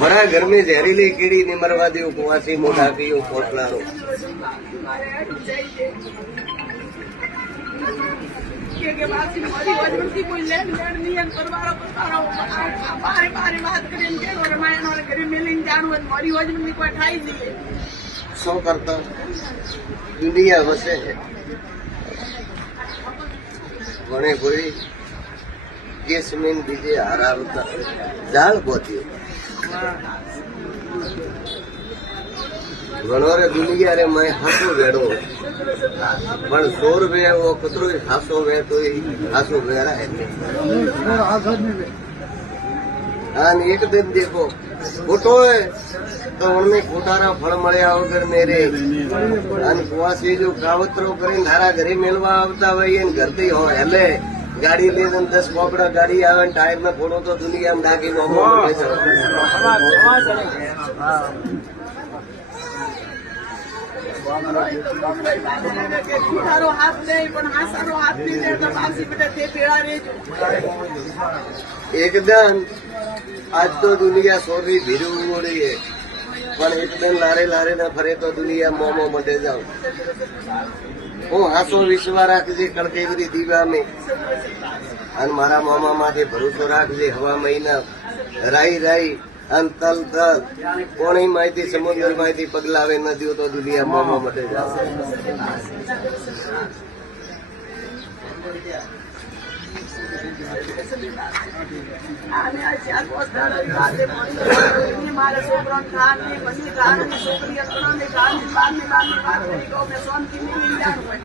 बड़ा घर में जहरीली कीड़ी ने मरवा दियो कुआसी मोटा पियो पोटलारो के बाद से मारी वजनती कोई लेन देन नहीं है परवारो परवारो बारे बारे बात करें के और रामायण और घरे मिलिन जानो मारी वजनती कोई ठाई नहीं सो करता दुनिया वसे है वणे कोई जेसमीन बीजे हरावता जाल गोतियो घणोरे दुनिया रे मैं हासो वेड़ो पण 100 रुपया वो कतरो हासो वे तो हासो वेड़ा है आन एक दिन देखो फोटो है तो उनमें खोटारा फल मळ्या वगर मेरे अन कुआसी जो कावतरो करे नारा घरे मेलवा आवता वई एन घरती हो हेले गाड़ी ले 10 पोकड़ा गाड़ी आवे टायर में फोड़ो तो दुनिया में नाखी नो सारो हाथ दे पण हा सारो हाथ नहीं दे तो बासी बेटा ते पेड़ा रे एक दिन आज तो दुनिया सोरी भीरू उड़ी है पण एक दिन लारे लारे न फरे तो दुनिया मोमो मटे जाओ હું હાસો વિશ્વા રાખજે કળકેવરી દીવા में અને મારા મોમા માથે ભરોસો રાખજે હવા મહિના રાઈ રાઈ અને તલ તલ કોણી માહિતી સમુદ્ર માહિતી પગલાવે ન દો તો દુનિયા મોમો મટે જાશે આને આ ચાર પાંચ દાડા રાતે પાણી મારે છોકરા ખાને બની ખાને છોકરી અકણા ને ખાને બાર ને બાર ને વાત કરી ગયો મેં સોન की मिल जान